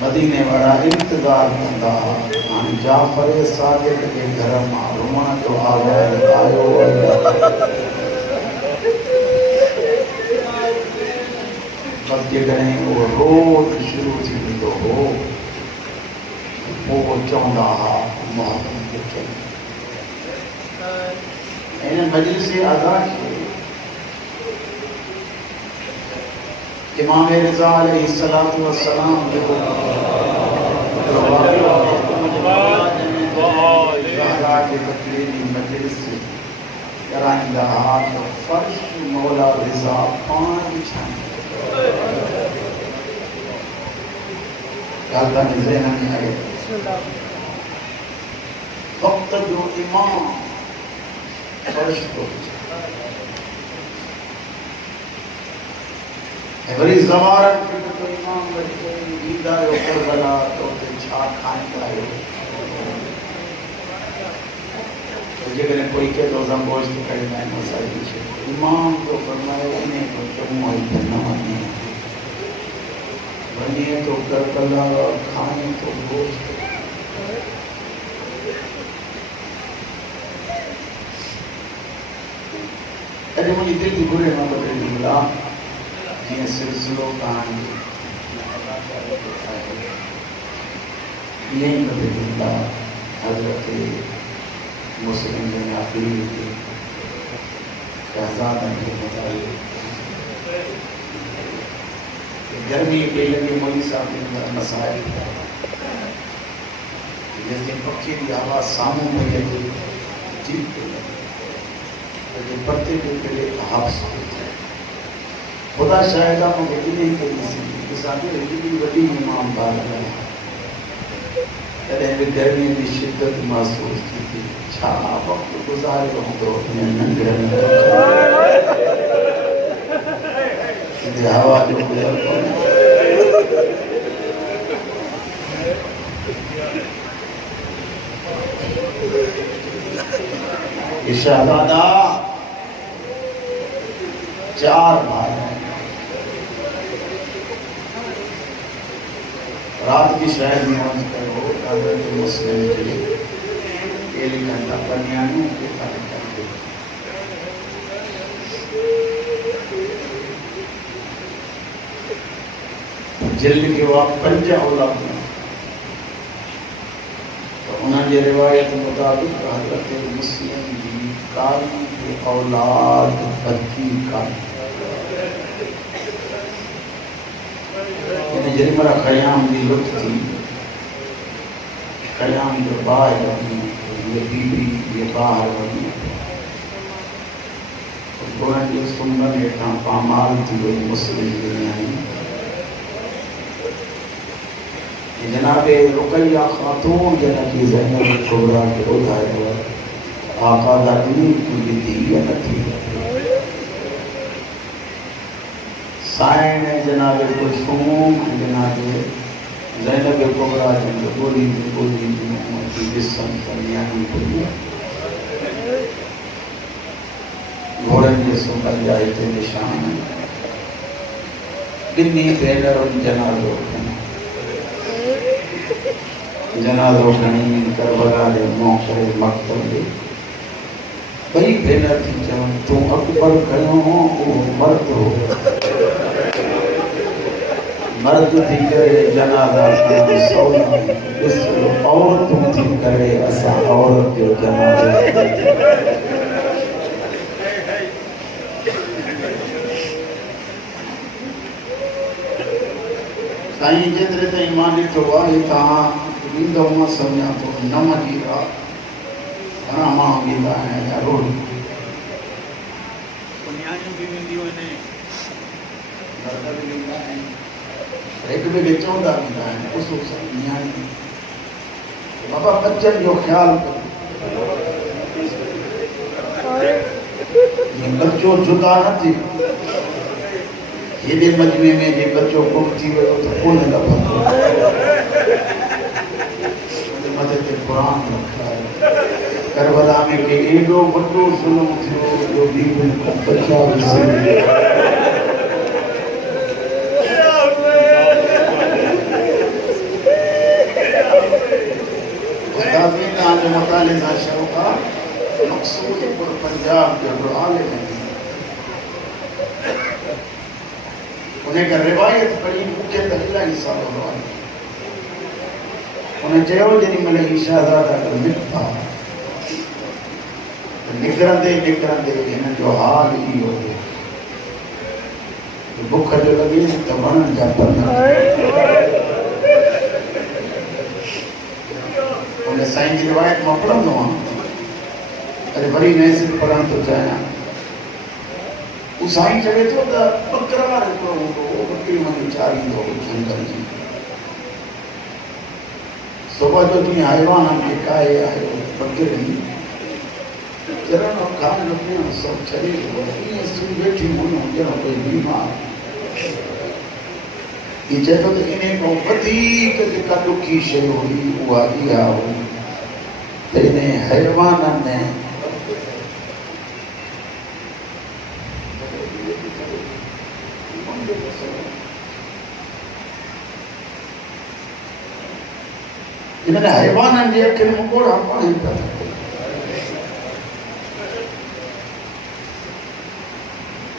मदीने वारा इंतजार कंदा हाणे जाफर सादिक के घर मां रुमण जो आवाज़ आयो बस जेकॾहिं उहो रोज़ शुरू थी वेंदो हो पोइ चवंदा हुआ मोहम्मद खे चई हिन मजलिस अज़ा खे इमाम रिज़ा अलैहिस्सलातु वस्सलाम जो ज़हरा जे तकरीरी मजलिस कराईंदा हुआ त फर्श मौला रिज़ा पाण विछाईंदा ॻाल्हि तव्हांजे ज़हन में आहे वक़्त जो इमाम फर्श थो विछाए वरी ज़वारनि खे बि तो इमाम वरी चई ईंदा आहियो करबला त उते छा खाईंदा आहियो जेकॾहिं कोई के तो ज़ंबोश करींदा आहिनि असांजी शइ इमाम जो फरमायो इन जो चङो ई न वञे वञे तो करबला खाए तो गोश्त अॼु मुंहिंजी दिलि जी घुरे मां ॿ टे जुमिला जीअं सिलसिलो कहाणी ईअं ई ॿ टे जुमिला हज़रत मुस्लिम बिन अक़ील के शहज़ादनि खे ॿुधायो गर्मी पे लगे मौलवी साहब ने मसाइल जैसे पक्षी की आवाज सामू में लगे जीप पे लगे तो पत्ते पे पहले हाफ्स खुदा शायद मुझे इन्हीं के लिए साथी इतनी बड़ी ईमानदार है कदे भी गर्मी की शिद्दत महसूस की थी छा वक्त गुजारे होंदो इन नंढड़े हवा जो गुजर शहजादा 4 भाई रात की शहर में हो मुस्लिम के लिए घंटा कन्याओं के जिल्द के वक़्त 5 औलाद तो उन्होंने रिवायत मुताबिक हज़रत मुस्लिम की कारी के औलाद 25 का जरिमरा क़याम की लुत्फ थी क़याम जो बाहर वही ये बीबी ये बाहर वही थोड़ा जो सुंदर हेठा पामाल थी वही मुस्लिम दुनिया जनाब रुकैया खातून जना की ज़ैनब कुबरा के उधायो आका दादी की दी न थी साइन जनाब कुलसूम जनाब ज़ैनब कुबरा जन बोली की जिस्म कन्यानी बोली घोड़न के सुंदर जाए थे निशान बिन्नी भेनर जनाजो जनाजो खणी करबला दे मौके मक्तल दे कई भेनर थी चवन तू अकबर कयो वो मर्द हो मर्द थी करे जनाजा सौना इस औरत थी करे असा औरत जो जनाजा साईं जेतिरे ताईं मां ॾिठो आहे तव्हां ईंदो मां सम्झां थो नमक जी घणा माण्हू ईंदा आहिनि या रोटी नियाणियूं बि वेंदियूं आहिनि मर्द बि वेंदा आहिनि हिकु ॿिए खे चवंदा वेंदा आहिनि ख़ुशूसन नियाणी बाबा बच्चनि जो ख़्यालु कयो बच्चो जुदा न थी हेॾे मजमे में जे बच्चो गुम थी वियो त कोन लभंदो मथे ते क़ुर लिखायो करबला में के एॾो वॾो ज़ुल्म थियो जो बीबी बचा विसरी मकाले सा शाहूकार मकसूद पर पंजाब जो आले में उन्हें का रिवायत पढ़ी मुख्य तहला हिस्सा हो उन्हें चयो जरी मले शहजादा का मिठा निकरंदे इन जो हाल ही हो गयो भूख जो लगी तो वणन जा पन्ना उन्हें साईं जी रिवायत में पढ़ंदो अरे वरी मैसेज पढ़ण तो चाहियां उस साईं चवे तो बकरा हिकिड़ो हूंदो बकरी वञी चारींदो जंगल जी सुबुह जो जीअं हैवान खे काए आयो बकरी चरण और खान रखने सब चले ये सुन बैठी मुनो ॼण कोई बीमार ये चए थो त इन्हे खां वधीक जेका ॾुखी शइ हुई उहा इहा हुई त इन हैवाननि इन्हनि हैवाननि जे अखियुनि में ॻोढ़ा पाणी पिया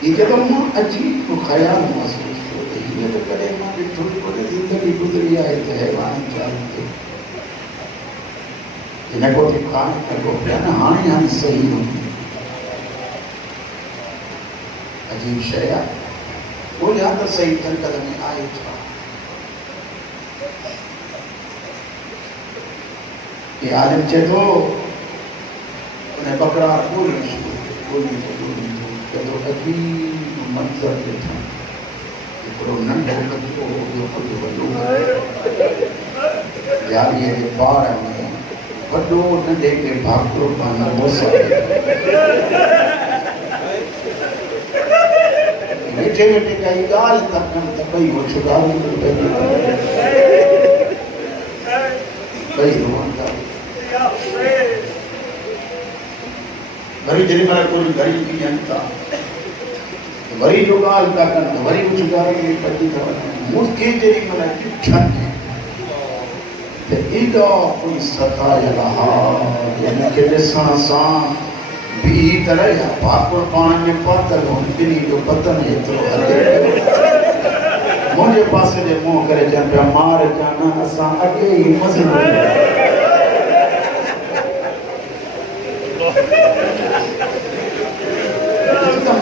ये जब मां अजीब ख्याल महसूस हो ये तो करे मां भी थोड़ी बहुत जिंदगी गुजरी है तो हैवान चाहते इन्हें को दिखाने को बयान हानि सही हो अजीब शया वो यहाँ तो सही कदम में आए था ये आलिम चेतो उन्हें बकरा बोली तो अजीब मंजर ॾिठा हिकिड़ो नंढो कचो ॿियो कुझु वॾो यारीअ जे पार में वॾो नंढे खे भाकुरो कान वेठे वेठे काई ॻाल्हि था कनि त ॿई वठगारूं ॿई रोअनि था वरी जेॾी महिल कुझु घड़ी ॾियनि था वरी जो ॻाल्हि था कनि त वरी कुझु ॻाल्हि कढी था वञनि मूंखे जेॾी महिल ॾिठनि त एॾा कोई सतायल हा हिनखे ॾिसण सां ॿी तरह या भाकुर पाण में पातल ॿिन्ही जो बदन एतिरो हले मुंहिंजे पासे जे मुंहुं करे चवनि पिया मार जान असां अॻे ई मज़ो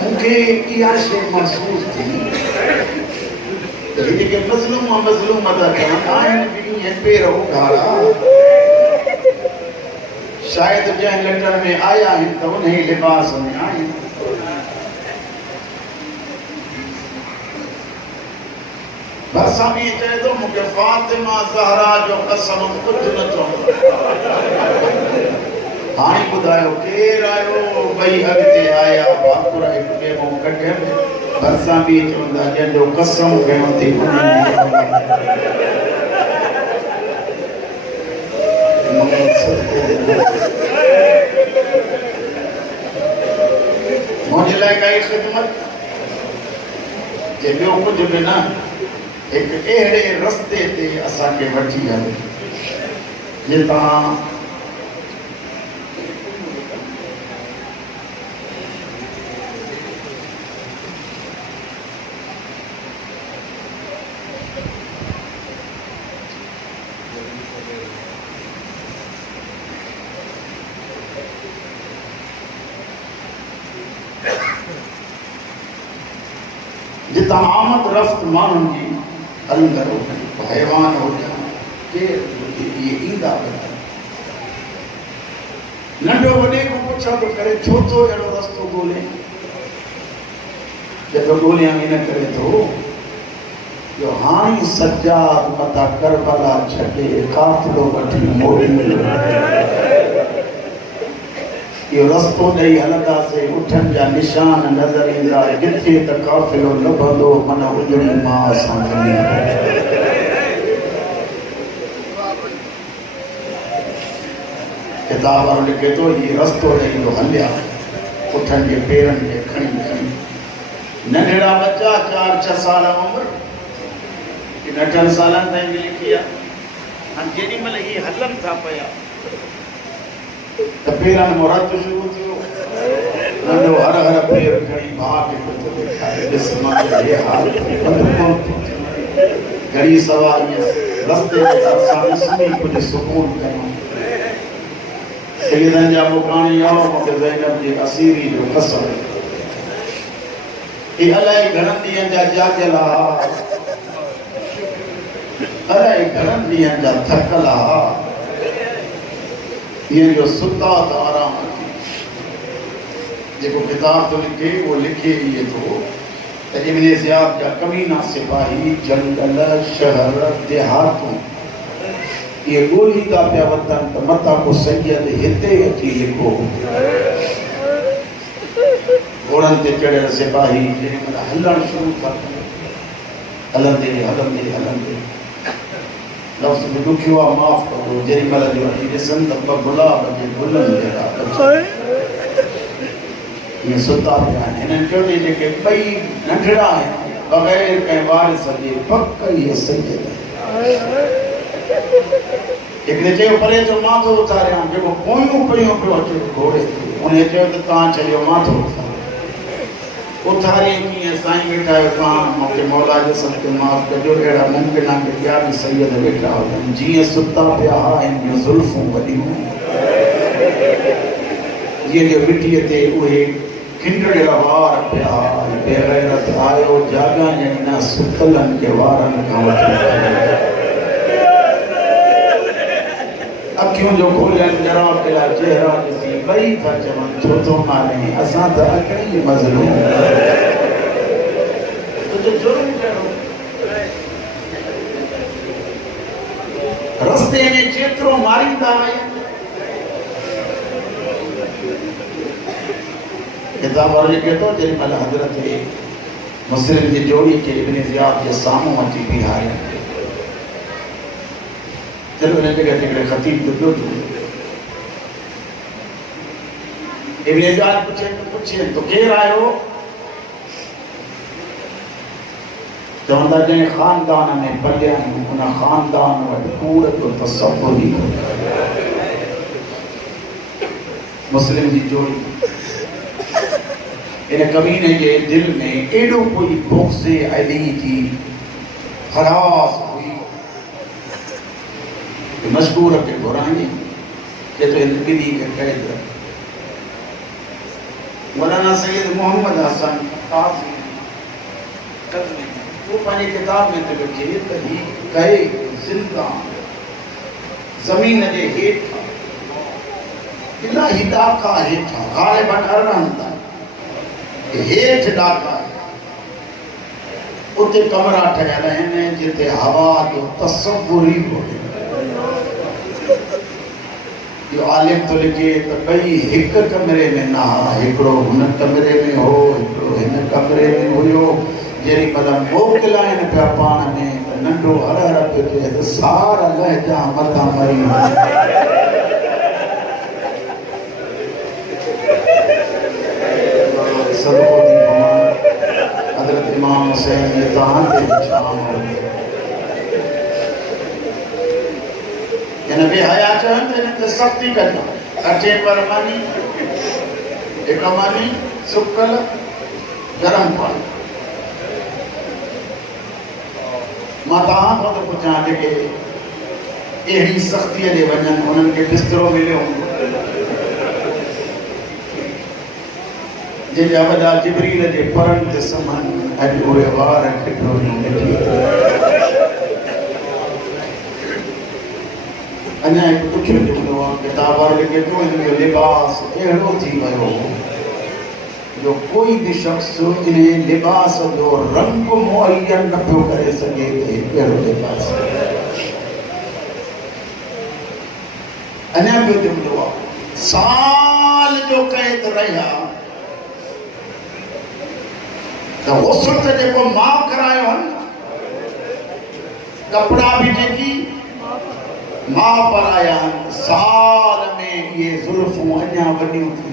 मूंखे इहा शइ महसूस थी जेके मज़लूम था चवनि आहिनि पेरो ढारा शायदि जंहिं लटनि में आया आहिनि त उन ई लिबास में आहिनि भरिसां बि चए थो मूंखे फातिमा ज़हरा जो कसम कुझु न चवंदो हाणे ॿुधायो केरु आयो ॿई अॻिते आया भाकुर हिकु ॿिए मां कढियनि भरिसां बि चवंदा जंहिंजो कसम कयो थी मुंहिंजे लाइ काई ख़िदमत जे ॿियो कुझु बि न हिकु अहिड़े रस्ते ते असांखे वठी हले जे तव्हां जितां आमद रफ़्त माण्हुनि जी अलंगर हुजनि हैवान हुजनि केरु इहे ईंदा वेंदा नंढो वॾे खां पुछा थो करे छो थो अहिड़ो रस्तो ॻोल्हे जॾहिं ॻोल्हियां इन करे थो जो हाणे सजाद मथां करबला छॾे काफ़िलो वठी मोड़ी इहो रस्तो ॾेई हलंदासीं उठनि जा निशान नज़र ईंदा जिथे त काफ़िलो लभंदो मन उजड़ी मां सां किताब वारो लिखे थो हीउ रस्तो ॾेई जो हलिया उठनि जे पेरनि खे खणी नंढड़ा बच्चा 4-6 साल उमिरि इन 8 सालनि ताईं बि लिखी आहे हाणे जेॾी महिल इहे हलनि था पिया तो पेरन मुराद शुरू थियो नंढो हर हर पेर खणी भाग के कुछ दिखाए जिस मां ये हाल घड़ी सवारी रस्ते में सामने सुनी कुछ सुकून कयो सैयदन जा मुकानी आओ मुझे ज़ैनब जी असीरी जो कसम ये अलाए घणन ॾींहनि जा जागल अलाए घणन ॾींहनि जा थकल ये जो सुता त आराम जेको किताब तो लिखे वो लिखे ये तो इब्ने ज़ियाद जा कमीना सिपाही जंगल शहर देहातों ये गोली का पिया वतन त मता को सैयद हिते अची लिखो घोड़न ते चढ़ियल सिपाही जेमल हलण शुरू था हलंदे हलंदे हलंदे लफ्ज़ में दुखियो आहे माफ़ करो जेमल जो अची ॾिसनि त ॿ गुलाब जे गुलनि जहिड़ा ये सुता पिया आहिनि हिननि चयो जेके ॿई नंढड़ा आहिनि बग़ैर कंहिं वारिस जे पक इहे सैयद हिकिड़े चयो परे जो माथो उथारियां जेको पोयूं पयूं पियो अचे घोड़े ते उन चयो त तव्हां चयो माथो उथारे कीअं साईं वेठा आहियो तव्हां मूंखे मौला जे सदके माफ़ कजो अहिड़ा मुमकिन आहे कि ॿिया बि सैयद वेठा हुजनि जीअं सुता पिया हिन जूं ज़ुल्फूं वॾियूं जीअं जो मिटीअ ते उहे खिंडड़ियल वार पिया बेग़ैरत आयो जाॻा ॼणी न सुतलनि खे वारनि खां वठी अखियों जो खोलन जराब के चेहरा ॾिसी ॿई था चवनि छो थो मारे असां त अकड़ी मज़लूम तुंहिंजो जुर्म कहिड़ो रस्ते में जेतिरो मारींदा आहिनि किताब और लिखे तो जेमल हज़रत मुस्लिम जी जोड़ी के इब्ने ज़ियाद जे साम्हूं अची बीहारिया चलो ने जगह हिकिड़े ख़तीब जो ॿियो इब्ने ज़ियाद पुछे तो केरु आयो चवंदा जंहिं ख़ानदान में पलिया आहियूं उन ख़ानदान वटि कूड़ जो तसव्वुर ई मुस्लिम जी जोड़ी इन कमीने के दिल में एडो कोई बुग़्ज़े अली जी हरास हुई मशहूर के घुराई के तो ॿिन्ही खे कैद मौलाना सैयद मोहम्मद हसन काज़ी वो पंहिंजी किताब में तो लिखे त ही कई ज़िंदा ज़मीन जे हेठां इलाही ॾाका हेठां ग़ालिबन अरड़नि ताईं हेठ ॾाका उते कमरा ठहियल आहिनि जिते हवा जो तसव्वुर ई कोन्हे जो आलिम तो लिखे त ॿई हिकु कमरे में न हा हिकिड़ो हुन कमरे में हो हिकिड़ो हिन कमरे में हुयो जेॾी महिल मोकिलाइनि पिया पाण में त नंढो हर हर पियो थिए त सार लहजा मथां मरी सदको थी पवां हज़रत इमाम हुसैन जी तव्हां ते शाम हिन बेहया चवनि त हिन ते सख़्ती कजो अचे पर मानी हिकु मानी सुकल गरम पाणी मां तव्हां खां थो पुछां जेके अहिड़ी सख़्तीअ ॾे वञनि उन्हनि खे बिस्तरो मिलियो जंहिंजा वॾा जिबरील जे परनि ते सुम्हनि अॼु उहे वार टिकोरियूं मिटी अञा हिकु ॾुखियो जुमिलो आहे किताब वारो लिखे थो हिन जो लिबास अहिड़ो थी वियो जो कोई भी शख्स इन्हें लिबास जो रंग मुअय्यन न पियो करे सघे त कहिड़ो लिबास अञा ॿियो जुमिलो आहे साल जो कैद रहिया त हुस्न जेको माफ़ करायो आहिनि कपिड़ा बि जेकी मां पर आया साल में ये ज़ुल्फूं अञा वॾियूं थी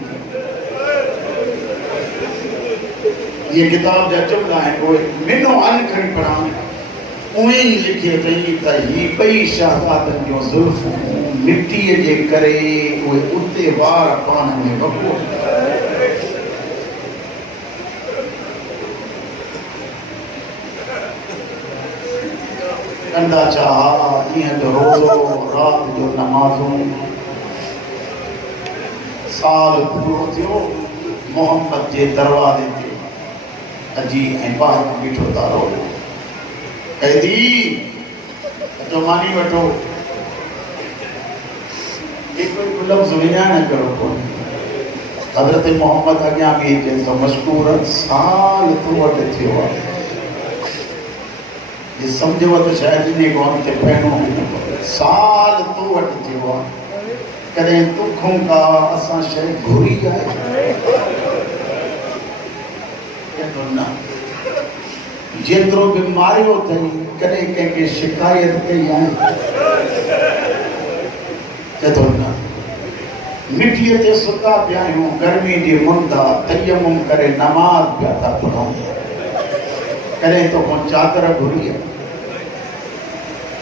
ये किताब जा जुमिला आहिनि उहे मिनो अन खणी पढ़ां उहे ई लिखे अथई त ही ॿई शहज़ादनि जूं ज़ुल्फूं मिट्टी जे करे उहे उते वार पाण में वको कंदा चाहा ॾींहं जो रोज़ो रात जो नमाज़ूं साल पूरो थियो मोहम्मद जे दरवाज़े ते अजी ऐं ॿाहिरि बीठो तारो कैदी अचो मानी वठो हिकु लफ़्ज़ विञाइण कहिड़ो कोन्हे हज़रत मोहम्मद अॻियां बि चए थो मशकूर साल तो वटि थियो आहे ये समझो तो शायद इन कौन के पहनो साल तो वट थियो आहे कॾहिं दुखों का असां शइ घुरी आहे न जेतिरो बि मारियो अथई कॾहिं कंहिंखे शिकायत कई आहे चए थो न मिटीअ ते सुका पिया आहियूं गर्मी जी मुंदा तयमुम करे नमाज़ पिया था पढ़ूं कॾहिं तो को चादर घुरी आहे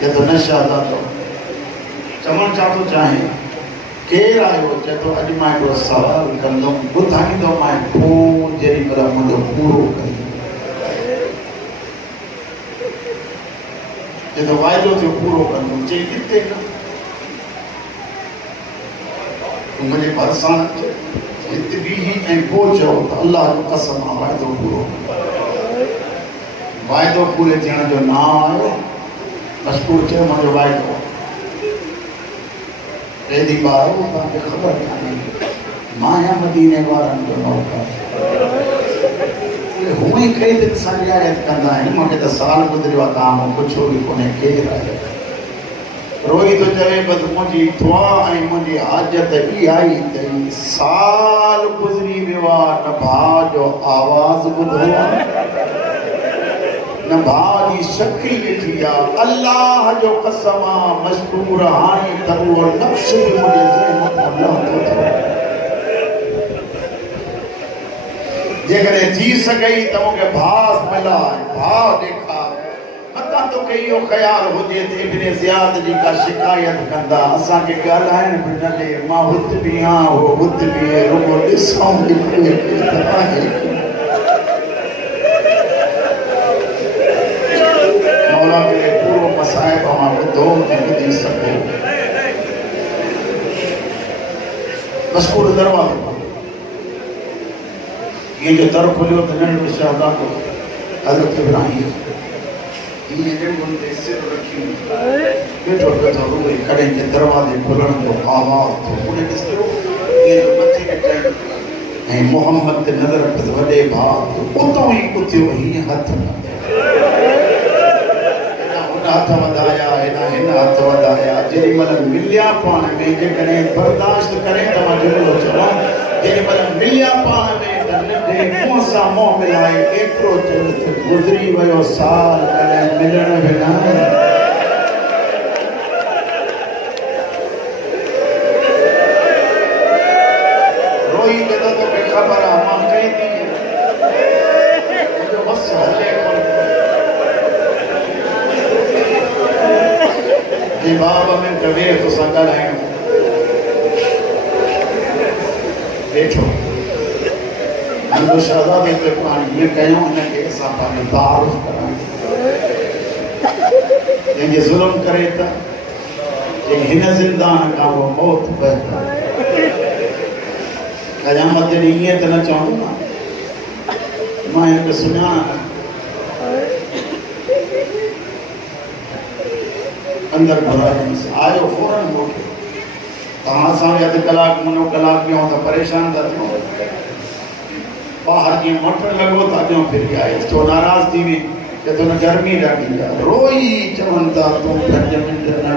चए थो न शाहज़ादो चवणु छा थो चाहे केरु आयो चए थो अॼु मां हिकिड़ो सवाल कंदुमि ॿुधाईंदो मां पोइ जेॾी महिल मुंहिंजो पूरो कई चए थो वाइदो थियो पूरो कंदुमि चई किथे न तूं मुंहिंजे भरिसां हिते बीही ऐं पोइ चओ त अलाह जो कसम आहे वाइदो पूरो वाइदो पूरे थियण जो नाम आयो मशकूर चयो मुंहिंजो वाइदो कैदी ॿार तव्हांखे ख़बर कान्हे मां या मदीने वारनि जो नौकर हूअं ई क़ैद सां रिआयत कंदा आहिनि मूंखे त साल गुज़रियो आहे तव्हां मूं पुछियो बि कोन्हे केरु आहे रोई थो चवे बसि मुंहिंजी दुआ ऐं मुंहिंजी हाजत इहा ई अथई साल गुज़री वियो आहे न भाउ जो आवाज़ ॿुधो आहे न भाउ जी शक्ल ॾिठी आहे अल्लाह जो कसम आहे मशकूर हाणे त उहो नक्श बि मुंहिंजे ज़हन में न थो जेकॾहिं थी सघई त मूंखे भाउ मिलाए भाउ ॾेखार मतां तोखे इहो ख़्यालु हुजे त इब्न ज़ियाद जी का शिकायत कंदा असांखे ॻाल्हाइण बि न ॾे मां हुते बि आहियां उहो हुते बि रुॻो ॾिसूं हिकिड़े खे त आहे मौला खे पूरो मसाइब मां ॿुधो ऐं ॿुधी सघो मशकूर दरवाज़ो ईअं जो दर खुलियो त नंढो शहज़ादो हज़रत इब्राहिम ईअं ॼण ते सिर रखी वेठो वेठो रुॻो कॾहिं जे दरवाज़े खुलण जो आवाज़ थियो उन ॾिसियो ईअं जो मथे कटाई ऐं मोहम्मद ते नज़र रखियसि वॾे भाउ उतां ई उथियो हीअं हथ हुन हथ वधाया हिन हथ वधाया जेॾी महिल मिलिया पाण में जेकॾहिं बर्दाश्त करे त मां जुमिलो चवां जेॾी महिल मिलिया पाण में मुंहं सां मुंहुं मिलाए एतिरो चयो गुज़री वियो साल कॾहिं मिलण बि न रोई त तोखे ख़बर आहे मां कैदी मुंहिंजो बस हले कोन बाब में वेह तोसां ॻाल्हाइणो वेठो नंढो शहज़ादे खे पाण हीअं कयूं हिनखे असां पंहिंजो तारुफ़ करायूं जंहिंजे ज़ुल्म करे त हिन ज़िंदान खां उहो मौत बहितर क़यामत जे ॾींहुं ईअं त न चवंदो न मां हिनखे सुञाणा अंदरि घुराईंदुसि आयो फौरन मोटियो तव्हां असां बि अधु कलाकु मुनो कलाकु वियूं त परेशान था थियूं ॿाहिरि जीअं मोटण लॻो त अॻियां फिरी आयुसि छो नाराज़ थी वई चए थो न गर्मी ॾाढी आहे रोई चवनि था तूं 5 मिंट न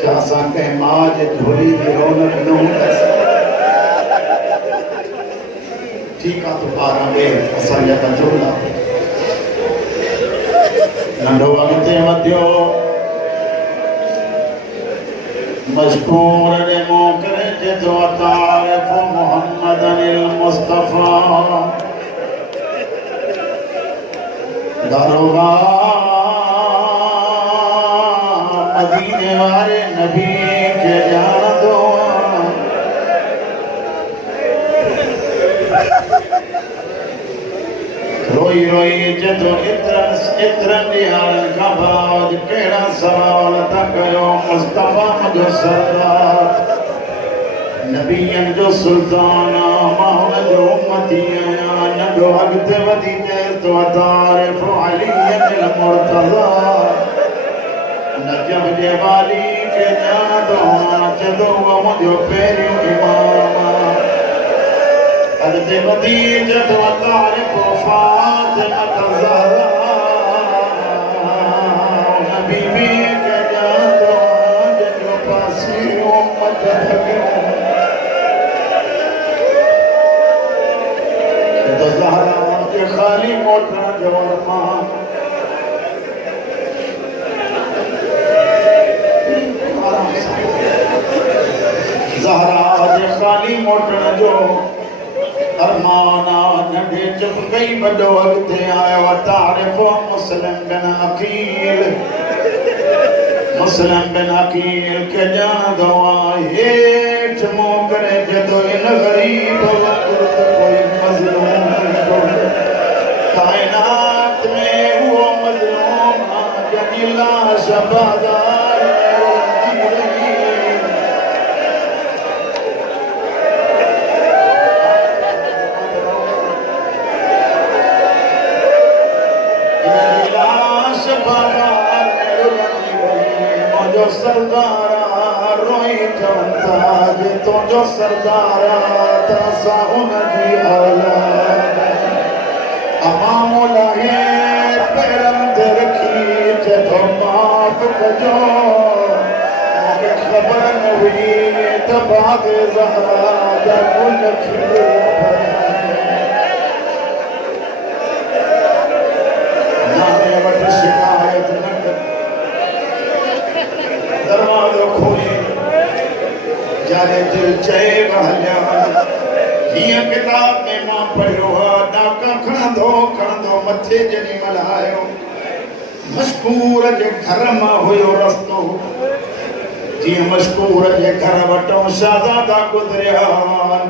छा असां कंहिं माउ जे झोली जी रौनक न हूंदासीं ठीकु आहे तूं ॿाहिरां वेह असांजा त झोला नंढो अॻिते वधियो मशकूर ने मोकरे जे तो तारिफ मोहम्मदन मुस्तफा दरबार रोई रोई जदो इतरन दिहाड़न का बाद केड़ा सवाल तक कयो मुस्तफा मुझो सरदार नबियन जो सुल्तान माहौल जो उम्मती आया नगो अगते वधी जे तो तारिफ अली बिन मुर्तजा नजब जे वाली के जादो जदो मुझो पेरियो इमाम अगते वधी जदो तारिफ फातिमा ज़हरा नबी भी के जादो जो पासी उम्मत खाली मोटना जवाना ज़हरा जे खाली मोटना जो अरमाना नंढे चुप कई बड़ो अगते आयो तारिफ मुस्लिम बिन अकील के जान दवा हेठ मुंह करे जदो इन गरीब वक्त कोई मजलूम कायनात में वो मजलूम जनीला शबादार जनीला शबादार मुझो सरदारा रोई चवंता जे तुझो सरदारा तसा उनकी औलाद अमामोला है पैरन ते रखी जदो माफ कजो मुझे खबर न हुई त बाग ज़हरा जा गुल खिले नाने वट शिकायत न कर दरवाज़ो खोली जाने दिल चए बहलिया हिया किताब में मां पढ़ियो डाका खणंदो मथे जॾी मल्हायो मशकूर जे घर मां हुयो रस्तो जीअं मशकूर जे घर वटो शहज़ादा गुज़रिया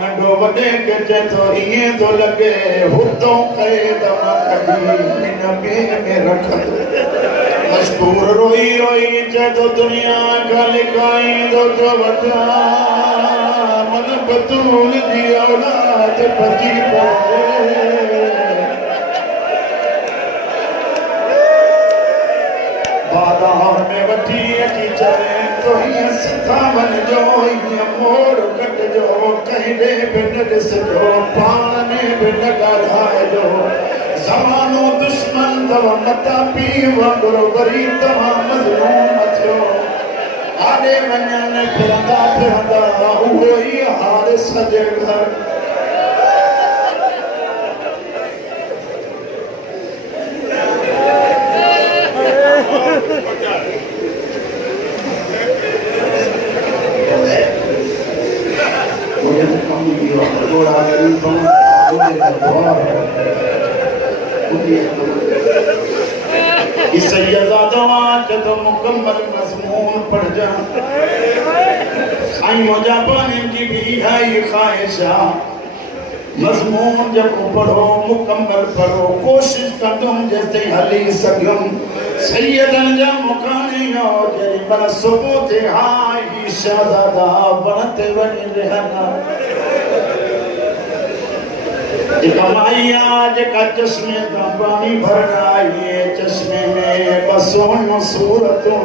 नंढो वॾे खे चए थो ईअं थो लॻे हुतो क़ैद मां कढी हिन ॿिए में रखंदो मशकूर रोई रोई चए थो दुनिया खां लिकाईंदो थो वठां मन बतूल जी औलाद भॼी पवे बाज़ार में वठी अची चवे तो हीअं सिधा वञिजो हीअं मोड़ कटिजो कंहिंॾे बि न ॾिसिजो पाण में बि न ॻाल्हाइजो ज़मानो दुश्मन अथव मता पीउ वांगुरु वरी तव्हां मज़लूम थियो आॾे वञनि फिरंदा फिरंदा उहो ई हाल सॼे घर जदो मुकम्मल मज़मून पढ़ जा साईं मौजा पानी की भी हाई ख्वाहिशा मज़मून जब पढ़ो मुकम्मल पढ़ो कोशिश कंदुम जैसे हली सघुम सैयदन जा मुकानियो जरी मन सुबुह ते हाई शहज़ादा बनते वञी रहना कमाई आज का चश्मे का पानी भरना ये चश्मे में बसों सूरतों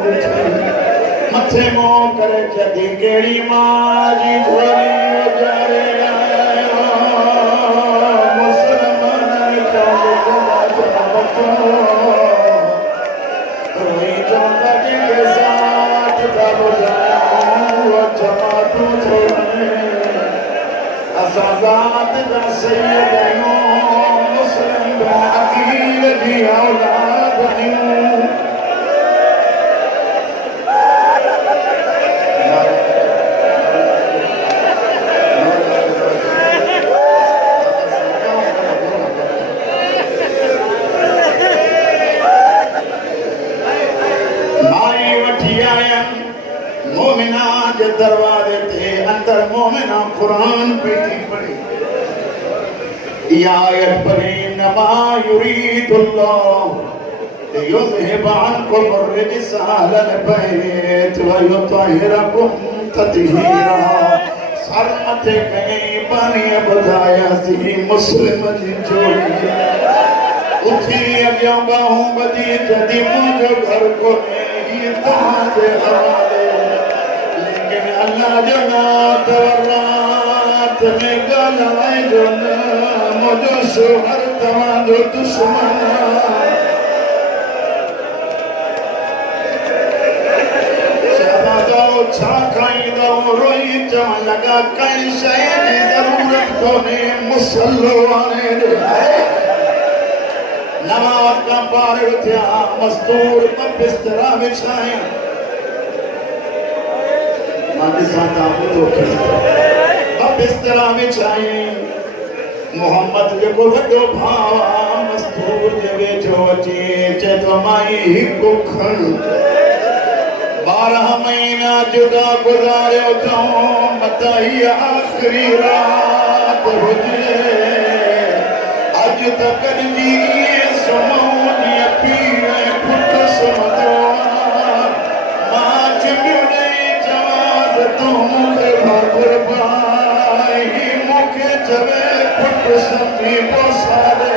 मथे मो करे जदी केड़ी मारी भोली जारे मुसलमान का कोई जोता के साथ दब जाऊं जमातू छोड़ने असाज़ात दा सैयदनो मुस्लिम अकील दी औलाद आहियूं मोमिना के दरवाजे थे अंदर मोमिना कुरान पढ़ी ये आयत पढ़ी इन्नमा युरीदुल्लाह लियुज़हिब अन्कुम अर्रिज्स अहलल बैत व युत्तहिरकुम तत्हीरा। सर मथे कई पानी बुधाया सी मुस्लिम जी जोड़ी उठी अॻियां बाहूं ॿधी जॾहिं मुंहिंजो घर कोन्हे ही तव्हांजे हवाले। लेकिन अल्लाह जो नात रात में ॻाल्हाइजो न मुंहिंजो शोहर तव्हांजो दुश्मन। छा खाईंदो रोई चवण लॻा कंहिं शइ जी ज़रूरत कोन्हे मुसलो आणे ॾे। नमाज़ का फारिग़ थिया मस्तूर बिस्तरा विछाया मां ॾिसां था ॿुधो बिस्तरा विछाई मोहम्मद जेको वॾो भाउ आहे मस्तूर जे वेझो अची चए थो माई हिकु खण 12 महीना जुदा गुज़ारियो अथऊं मत हीअ आख़िरी रात हुजे अॼु त गॾिजी सुम्हूं जीअं पीउ ऐं पुटु सुम्हंदो आहे। मां चिमियूं ॾेई चवांसि तूं मूंखे भाकुर पाई मूंखे चवे पुटु सम्झी पोसारे।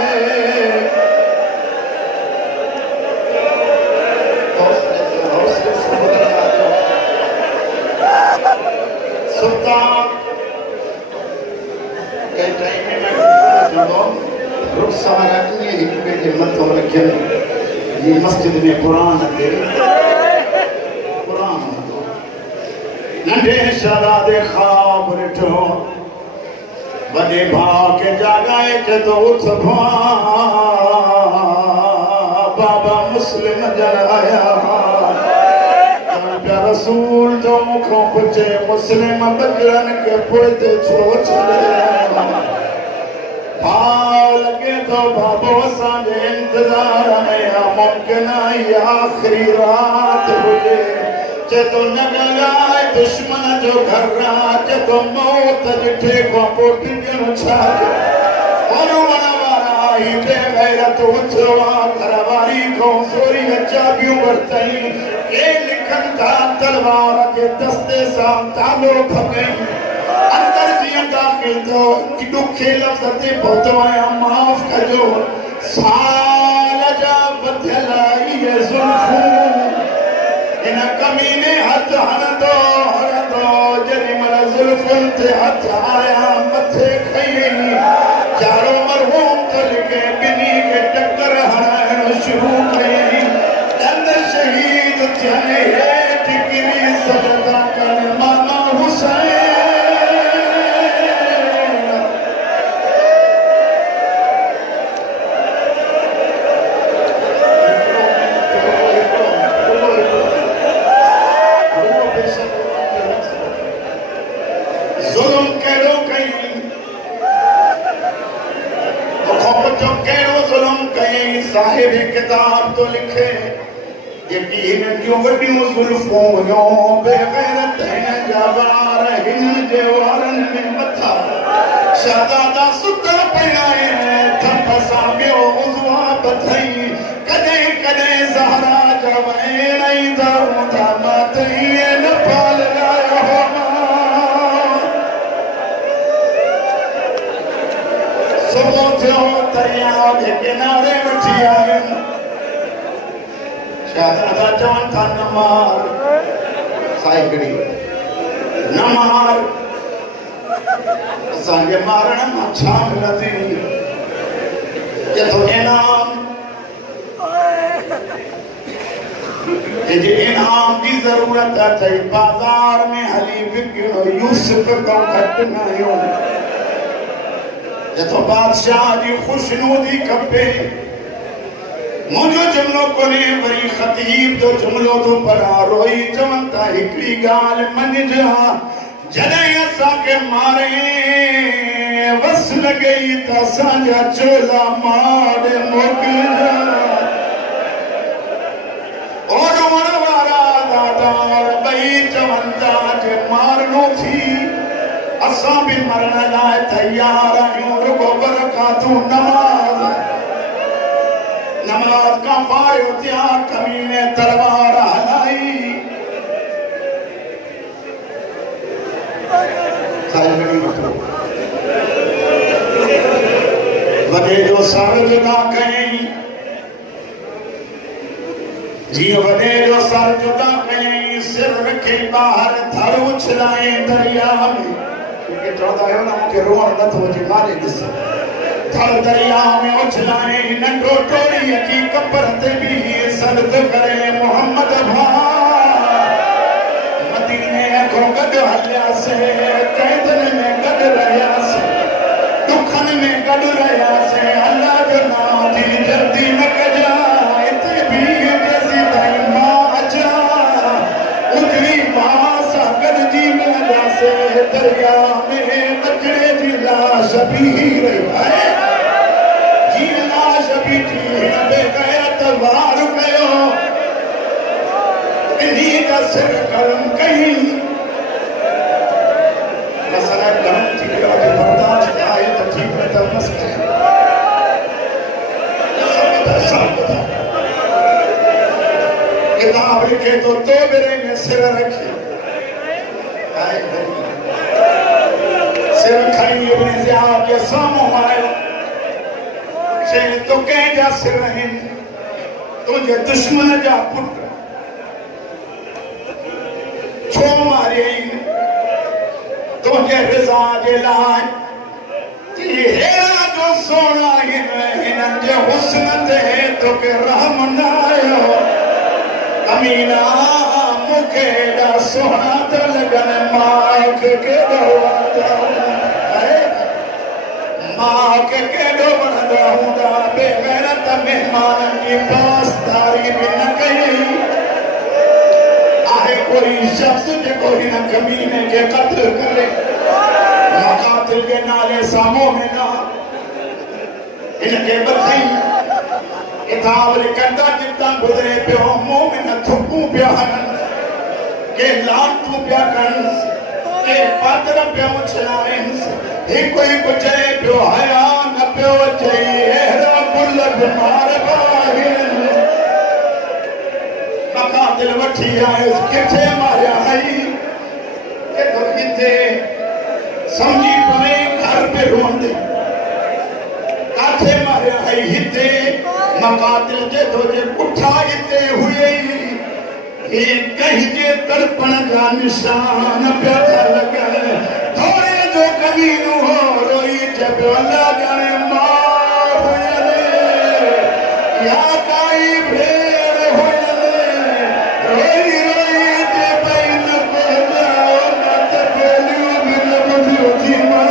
मस्जिद में कुरान ते कुरान नंढे शहज़ादे ख्वाब ॾिठो वॾे भाउ खे जाॻाए चए थो उथ बाबा मुस्लिम जन आया पिया रसूल जो मुखों पुछे मुस्लिम बकरनि खे पोइ छो छॾे। भाउ लॻे थो बाबो असांजे इंतज़ार में मुमकिन आहे आख़िरी रात हुजे। चए थो न ॻाल्हाए दुश्मन जो घर आहे चए थो मौत ॾिठे खां पोइ टिॼण छा वारा ही बेग़ैरत उथियो आहे घर वारी खां सोरी चाबियूं वरितई के लिखनि था तलवार जे दस्ते सां तालो भॻई अंदर जीअं दाख़िल थियो ॾुखे लफ़्ज़ ते पहुतो आहियां माफ़ कजो साल जा बधियल इहे ज़ुल्फ़ूं हिन कमीने हथ हणंदो जेॾी महिल ज़ुल्फ़ुनि ते हथ आया मथे खई चारो मरहूम त लिखे ॿिन्ही खे टकर हणाइण शुरू कई ॾंद शहीद थियनि हेठि किरी सजदा कनि माना हुसैन। साहिब किताब तो लिखे यकीन क्यों वॾियूं ज़ुल्फ़ूं हुयूं बेग़ैरत हिन जा वार हिन जे वारनि में मथा शहज़ादा सुतल पिया आहिनि थप सां ॿियो उज़वा बधई कॾहिं कॾहिं ज़हरा जा वेण ईंदा हूंदा मां त ईअं न पाल लायो सुबुह थियो दरिया जे किनारे वठी आहिनि शहज़ादा चवनि था न मार साईगड़ी न मार असांजे मारण मां छा मिलंदी ये तो इनाम जे इनाम की जरूरत है बाजार में हली विकिणो यूसुफ का घट न आयो ये तो बादशाह जी खुशनूदी खपे मुझो जुमलो कोने वरी खतीब जो जुमलो तो पढ़ा रोई चवनि था हिकिड़ी ॻाल्हि मञिजा जॾहिं असांखे मारे वस लॻई त असांजा चोला मार मोकिलिजा और उमर वारा दादार ॿई चवनि था जे मारणो थी असां भी मरण लाइ तैयार आहियूं रुगो बरकातूं नमाज़ नमाज का फारिग थिया कमीने तलवार हलाई वॾे जो सर जुदा कयईं जीअं वॾे जो सर जुदा कयईं सिर रखे ॿाहिरि थर उछलाए दरिया में क्योंकि चवंदा आहियो न मूंखे रोअण नथो अचे मारे ॾिस थर दरिया में उछलाए नंढो टोड़ी अची कपर ते बीह सॾु करे मोहम्मद भाउ मदीने खां गॾु हलियासीं कैदनि में गॾु रहियासीं दुखनि में गॾु रहियासीं अल्लाह जो नाम थी जल्दी न कजां हिते बीह केसीं ताईं मां अचां उजवी मां सां गॾिजी मिलंदासीं दरिया में तकिड़े जी लाश बीह रही आहे जीअं लाश बीठी बेग़ैरत वार कयो इन्हीं का सिर कर्म कहीं मसला गलत थी वियो आहे बर्दाश्त आहे त ठीक न त बस करे किताब लिखे तो बेरे में सिर रखी सिर खणी इब्न ज़ियाद के साम्हूं आयो चई तो कंहिंजा सिर आहिनि तुंहिंजे दुश्मन जा पुट छो मारियईं तुंहिंजे रिज़ा जे लाइ हेड़ा जो सोना हिननि जे हुस्न ते तोखे रहम न आयो अमीना मूंखे एॾा सोना त लॻनि मां खे केॾो वणंदा हूंदा बेग़ैरत महिमाननि जी पासदारी बि न कई आहे कोई शख्स जेको हिन कमीने खे क़त्ल करे मक़ातिल जे नाले सां मोमिन हिनखे ॿधी किताब लिखंदा जितां गुज़रे पियो मोमिन थुकूं पिया हणनि के लानतूं पिया कनि के पादर पिया उछलाइनि हिकु हिकु चए पियो हया न पियो अचे अहिड़ा गुल बीमार आहिनि मक़ातिल वठी आयुसि किथे मारिया हई किथे समझी पवे घर पे रोंदे काथे मारिया हई हिते मक़ातिल जे तुझे पुठा हिते हुई ये कहीं जे तड़पण का निशान पिया था लॻनि थोरे जो कमीनो हो रोई जब अल्लाह जाने मां हुयनि या काई भेड़ हुयनि रोई रोई जे पई न को जाओ न त बोलियो बि न ॿुधियो थी मां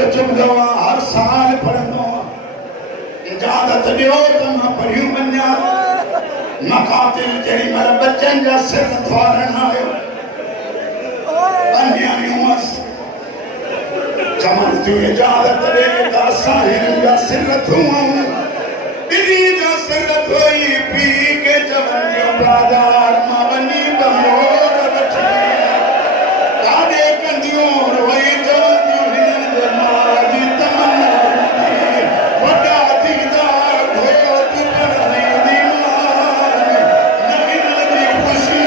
हर साल पढ़ंदो इजाज़त ॾियो त मां पढ़ियूं वञा मक़ातिल जेॾी महिल बचनि जा सिर फाड़ण आयो बनियानियूं हुअसि चवनि थियूं इजाज़त ॾे त असां हिननि जा सिर धोऊं ॿिन्ही जा सिर धोई पी के चवनि थियूं बाज़ार मां वञी मोर वठी काॾे कंदियूं रोई चवंदियूं हिननि जे मां जी तमन्ना वॾा थींदा घोट बणाईंदी मां न हिननि जी ख़ुशी